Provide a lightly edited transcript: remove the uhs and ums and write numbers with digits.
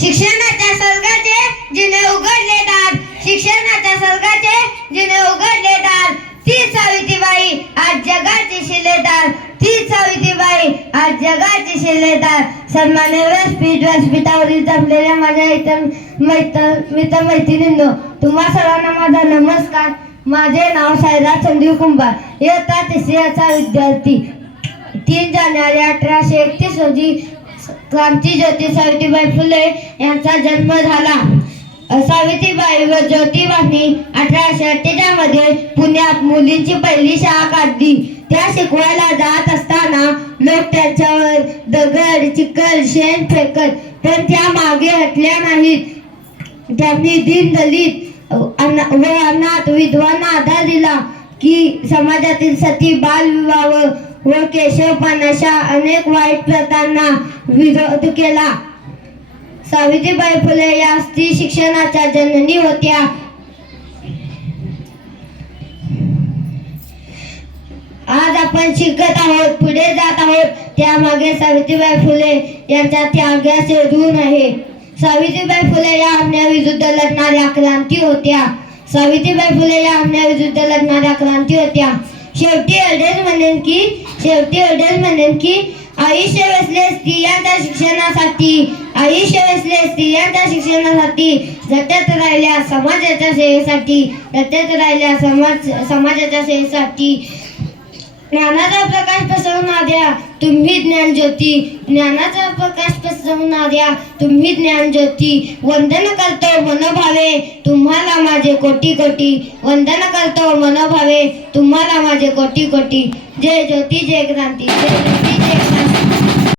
शिक्षणाच्या स्वर्गाचे जिने उघडले दार, शिक्षणाच्या स्वर्गाचे जिने उघडले दार, ती सावित्रीबाई आज जगाची शिलेदार, ती सावित्रीबाई आज जगाची शिलेदार. सन्माननीय व्यासपीठावरील जमलेल्या माझ्या इतर मित्रमैत्रिणींनो, तुम्हा सर्वांना माझा नमस्कार. माझे नाव सायरा संदीप कुंभार, इयत्ता तिसरीचा विद्यार्थी. 3 जानेवारी 1831 रोजी क्रांती ज्योती सावित्रीबाई फुले यांचा जन्म झाला. सावित्रीबाई व ज्योतिबांनी 1848 मध्ये पुण्यात मुलींची पहिली शाळा काढली. त्या शिकवायला जात असताना लोक त्यांच्यावर दगड, चिखल, शेण फेकत, पण त्या मागे हटल्या नाहीत. त्यांनी दीन, दलित व अनाथ विधवांना आधार दिला की समाजातील सती, बालविवाह व केशवपण अशा अनेक वाईट प्रथांना विरोध केला. सावित्रीबाई फुले या स्त्री शिक्षणाच्या जननी होत्या. आज आपण शिकत आहोत, पुढे जात आहोत, त्यामागे सावित्रीबाई फुले यांच्या त्यागाचे ऋण आहे. सावित्रीबाई फुले या अन्यायाविरुद्ध लढणाऱ्या क्रांती होत्या. सावित्रीबाई फुले या अन्यायाविरुद्ध लढणाऱ्या क्रांती होत्या. शेवटी एवढेच म्हणेन की आयुष्य वेचले स्त्रियांच्या शिक्षणासाठी, आयुष्य वेचले स्त्रियांच्या शिक्षणासाठी, झटत राहिल्या समाजाच्या सेवेसाठी, झटत राहिल्या समाजाच्या सेवेसाठी. ज्ञानाचा प्रकाश पसरवणाऱ्या तुम्ही ज्ञानज्योती, ज्ञानाचा प्रकाश पसरवणाऱ्या तुम्ही ज्ञानज्योती. वंदन करतो मनोभावे तुम्हाला माझे कोटी कोटी, वंदन करतो मनोभावे तुम्हाला माझे कोटी कोटी. जय ज्योती, जय क्रांती, जय ज्योती, जय